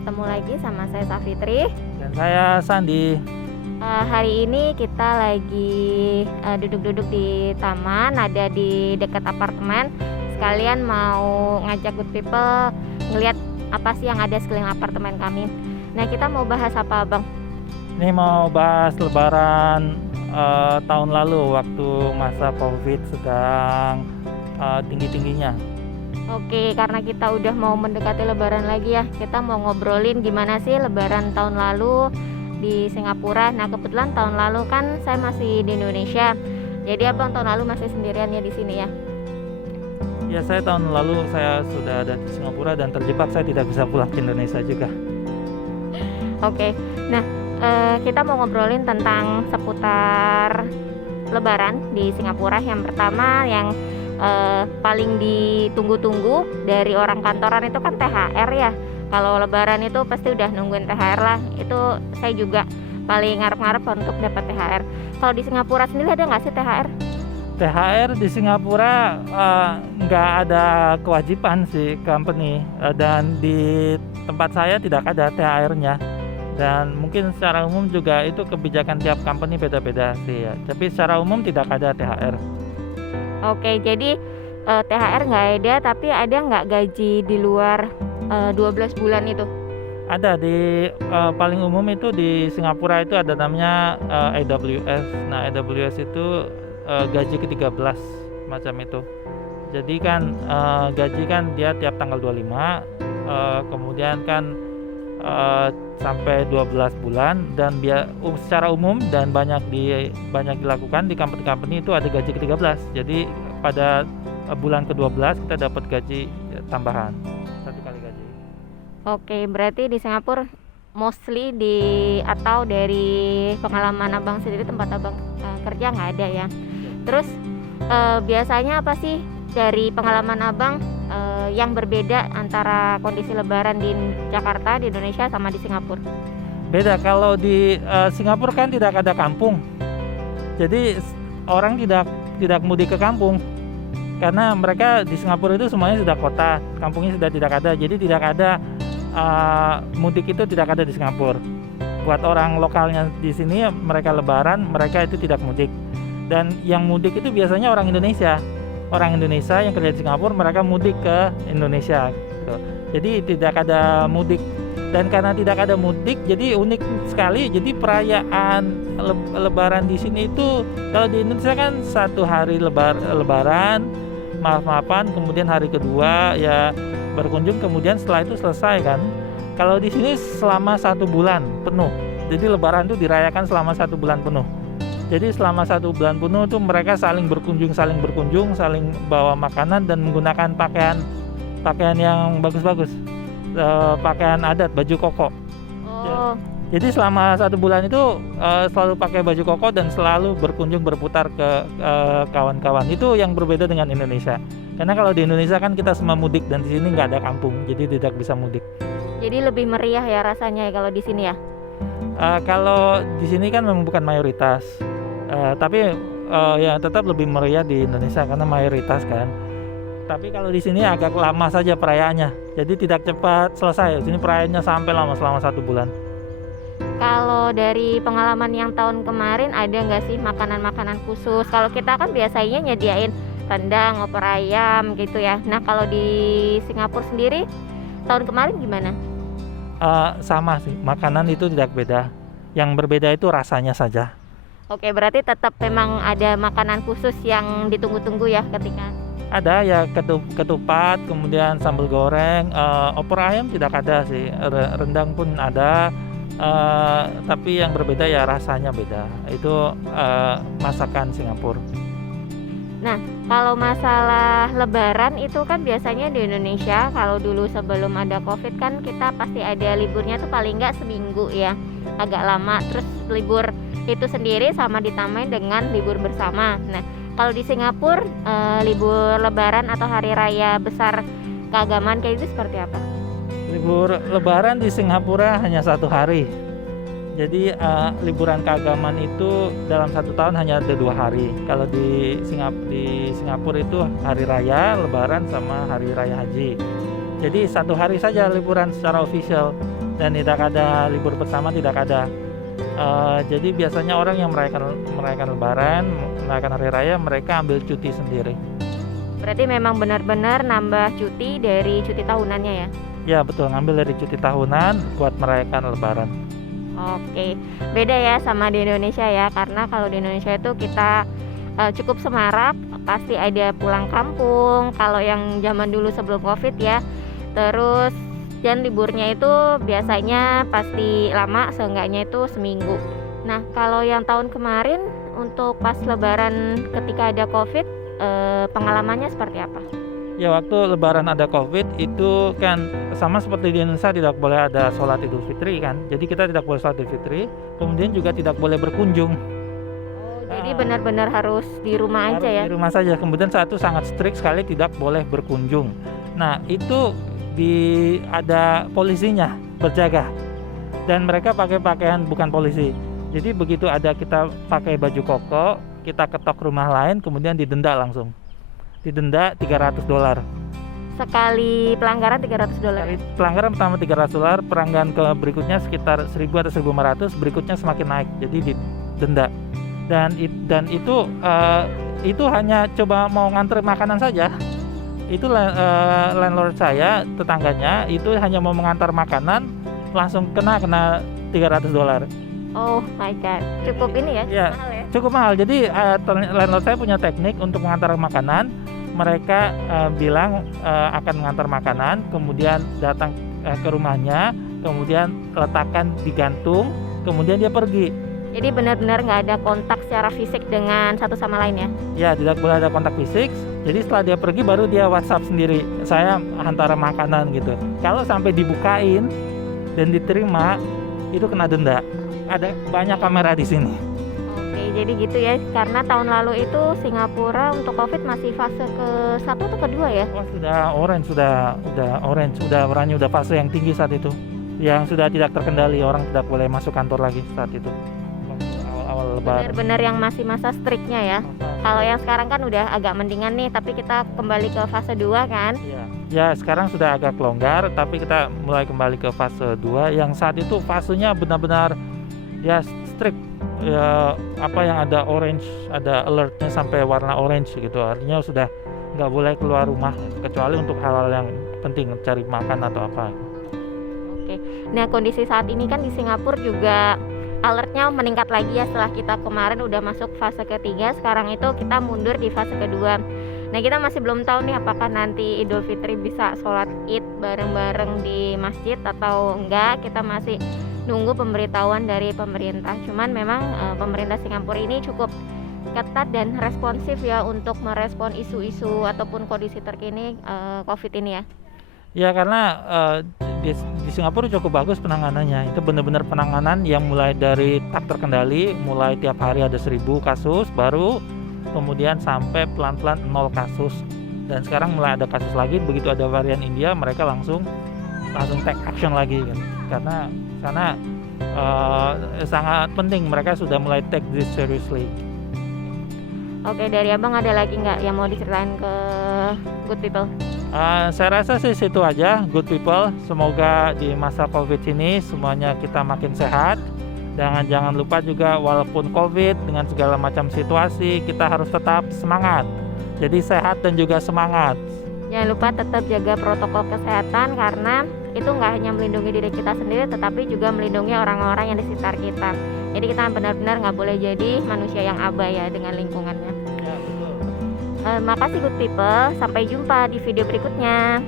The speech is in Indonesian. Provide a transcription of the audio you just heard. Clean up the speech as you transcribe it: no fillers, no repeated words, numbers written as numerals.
ketemu lagi sama saya Safitri. Dan saya Sandi. Hari ini kita lagi duduk-duduk di taman, ada di dekat apartemen. Sekalian mau ngajak good people ngelihat apa sih yang ada sekeliling apartemen kami. Nah, kita mau bahas apa, Bang? Ini mau bahas Lebaran tahun lalu waktu masa COVID sedang tinggi-tingginya. Oke, karena kita udah mau mendekati Lebaran lagi ya, kita mau ngobrolin gimana sih Lebaran tahun lalu di Singapura. Nah, kebetulan tahun lalu kan saya masih di Indonesia. Jadi Abang tahun lalu masih sendirian ya di sini ya? Ya, saya tahun lalu saya sudah ada di Singapura dan terjebak, saya tidak bisa pulang ke Indonesia juga. Oke, nah kita mau ngobrolin tentang seputar Lebaran di Singapura. Yang pertama yang paling ditunggu-tunggu dari orang kantoran itu kan THR ya. Kalau Lebaran itu pasti udah nungguin THR lah. Itu saya juga paling ngarep-ngarep untuk dapat THR. Kalau di Singapura sendiri ada nggak sih THR? THR di Singapura nggak ada kewajiban sih company, dan di tempat saya tidak ada THR-nya. Dan mungkin secara umum juga itu kebijakan tiap company beda-beda sih ya. Tapi secara umum tidak ada THR. Oke, jadi THR nggak ada, tapi ada nggak gaji di luar 12 bulan itu? Ada di paling umum itu di Singapura itu ada namanya AWS. Nah, AWS itu gaji ke-13 macam itu. Jadi kan gaji kan dia tiap tanggal 25, kemudian kan sampai 12 bulan, dan secara umum dan banyak dilakukan di company-company itu ada gaji ke-13. Jadi pada bulan ke-12 kita dapat gaji tambahan, satu kali gaji. Oke, berarti di Singapura mostly atau dari pengalaman Abang sendiri, tempat Abang kerja nggak ada ya. Terus biasanya apa sih dari pengalaman Abang yang berbeda antara kondisi Lebaran di Jakarta, di Indonesia sama di Singapura? Beda, kalau di Singapura kan tidak ada kampung. Jadi orang tidak mudik ke kampung. Karena mereka di Singapura itu semuanya sudah kota, kampungnya sudah tidak ada. Jadi tidak ada mudik, itu tidak ada di Singapura. Buat orang lokalnya di sini, mereka Lebaran, mereka itu tidak mudik. Dan yang mudik itu biasanya orang Indonesia. Orang Indonesia yang kerja di Singapura, mereka mudik ke Indonesia gitu. Jadi tidak ada mudik. Dan karena tidak ada mudik, jadi unik sekali. Jadi perayaan Lebaran di sini itu, kalau di Indonesia kan satu hari Lebaran, maaf-maafan, kemudian hari kedua ya berkunjung, kemudian setelah itu selesai kan. Kalau di sini selama 1 bulan penuh. Jadi Lebaran itu dirayakan selama 1 bulan penuh. Jadi selama 1 bulan penuh itu mereka saling berkunjung, saling bawa makanan dan menggunakan pakaian yang bagus-bagus, pakaian adat, baju koko. Oh. Jadi selama 1 bulan itu selalu pakai baju koko dan selalu berkunjung, berputar ke kawan-kawan. Itu yang berbeda dengan Indonesia. Karena kalau di Indonesia kan kita semua mudik, dan di sini nggak ada kampung, jadi tidak bisa mudik. Jadi lebih meriah ya rasanya kalau di sini ya? Kalau di sini kan memang bukan mayoritas. Tapi ya tetap lebih meriah di Indonesia karena mayoritas kan. Tapi kalau di sini agak lama saja perayaannya, jadi tidak cepat selesai. Di sini perayaannya sampai lama, selama 1 bulan. Kalau dari pengalaman yang tahun kemarin, ada nggak sih makanan-makanan khusus? Kalau kita kan biasanya nyediain rendang, opor ayam gitu ya. Nah, kalau di Singapura sendiri tahun kemarin gimana? Sama sih, makanan itu tidak beda. Yang berbeda itu rasanya saja. Oke, berarti tetap memang ada makanan khusus yang ditunggu-tunggu ya ketika? Ada ya, ketupat, kemudian sambal goreng, opor ayam tidak ada sih, rendang pun ada, tapi yang berbeda ya rasanya beda. Itu masakan Singapura. Nah, kalau masalah Lebaran itu kan biasanya di Indonesia, kalau dulu sebelum ada COVID kan kita pasti ada liburnya tuh paling nggak seminggu ya, agak lama. Terus libur itu sendiri sama ditambahin dengan libur bersama. Nah, kalau di Singapura libur Lebaran atau hari raya besar keagamaan kayak itu seperti apa? Libur Lebaran di Singapura hanya 1 hari. Jadi liburan keagamaan itu dalam 1 tahun hanya ada 2 hari. Kalau di Singapura itu hari raya Lebaran sama hari raya haji. Jadi 1 hari saja liburan secara official. dan tidak ada libur bersama, tidak ada. Jadi biasanya orang yang merayakan Lebaran, merayakan Hari Raya, mereka ambil cuti sendiri. Berarti memang benar-benar nambah cuti dari cuti tahunannya ya? Ya betul, ngambil dari cuti tahunan buat merayakan Lebaran. Oke, beda ya sama di Indonesia ya, karena kalau di Indonesia itu kita cukup semarak, pasti ada pulang kampung. Kalau yang zaman dulu sebelum COVID ya, terus dan liburnya itu biasanya pasti lama, seenggaknya itu seminggu. Nah, kalau yang tahun kemarin untuk pas Lebaran ketika ada COVID, pengalamannya seperti apa? Ya waktu Lebaran ada COVID itu kan sama seperti di Indonesia, tidak boleh ada sholat Idul Fitri kan. Jadi kita tidak boleh sholat Idul Fitri, kemudian juga tidak boleh berkunjung. Jadi benar-benar harus di rumah aja ya? Di rumah saja. Kemudian saat itu sangat strict sekali, tidak boleh berkunjung. Nah itu ada polisinya berjaga, dan mereka pakai pakaian bukan polisi. Jadi begitu ada kita pakai baju koko, kita ketok rumah lain, kemudian didenda langsung. Didenda $300. Sekali pelanggaran $300. Dari pelanggaran pertama $300, pelanggaran ke berikutnya sekitar 1.000 atau 1.500, berikutnya semakin naik. Jadi didenda. Dan itu hanya coba mau nganter makanan saja. Itu landlord saya, tetangganya itu hanya mau mengantar makanan, langsung kena $300. Oh my god, cukup ini ya? Ya, mahal ya? cukup mahal. Jadi landlord saya punya teknik untuk mengantar makanan. Mereka bilang akan mengantar makanan, kemudian datang ke rumahnya, kemudian letakkan di gantung, kemudian dia pergi. Jadi benar-benar nggak ada kontak secara fisik dengan satu sama lain ya? Ya, tidak boleh ada kontak fisik. Jadi setelah dia pergi baru dia WhatsApp sendiri, saya hantar makanan gitu. Kalau sampai dibukain dan diterima, itu kena denda. Ada banyak kamera di sini. Oke, jadi gitu ya. Karena tahun lalu itu Singapura untuk COVID masih fase ke-1 atau ke-2 ya? Wah, sudah orange, warnanya udah fase yang tinggi saat itu. Yang sudah tidak terkendali, orang tidak boleh masuk kantor lagi saat itu. Awal-awal Lebaran. Benar-benar yang masih masa striknya ya. Kalau yang sekarang kan udah agak mendingan nih, tapi kita kembali ke fase 2 kan? Iya. Ya, sekarang sudah agak longgar, tapi kita mulai kembali ke fase 2 yang saat itu fasenya benar-benar ya strict. Ya, apa yang ada orange, ada alertnya sampai warna orange gitu. Artinya sudah nggak boleh keluar rumah kecuali untuk hal-hal yang penting, cari makan atau apa. Oke. Nah, kondisi saat ini kan di Singapura juga alertnya meningkat lagi ya, setelah kita kemarin udah masuk fase ketiga, sekarang itu kita mundur di fase kedua. Nah, kita masih belum tahu nih apakah nanti Idul Fitri bisa sholat Id bareng-bareng di masjid atau enggak. Kita masih nunggu pemberitahuan dari pemerintah. Cuman memang pemerintah Singapura ini cukup ketat dan responsif ya untuk merespon isu-isu ataupun kondisi terkini COVID ini ya. Ya, karena di Singapura cukup bagus penanganannya. Itu benar-benar penanganan yang mulai dari tak terkendali, mulai tiap hari ada 1.000 kasus baru, kemudian sampai pelan-pelan 0 kasus. Dan sekarang mulai ada kasus lagi, begitu ada varian India, mereka langsung take action lagi kan. Karena sangat penting, mereka sudah mulai take this seriously. Oke, dari abang ada lagi nggak yang mau diceritain ke good people? Saya rasa sih situ aja, good people. Semoga di masa COVID ini semuanya kita makin sehat. Jangan lupa juga walaupun COVID dengan segala macam situasi, kita harus tetap semangat. Jadi sehat dan juga semangat. Jangan lupa tetap jaga protokol kesehatan, karena itu nggak hanya melindungi diri kita sendiri, tetapi juga melindungi orang-orang yang di sekitar kita. Jadi kita benar-benar nggak boleh jadi manusia yang abai ya dengan lingkungannya. Ya, betul. Makasih good people, sampai jumpa di video berikutnya.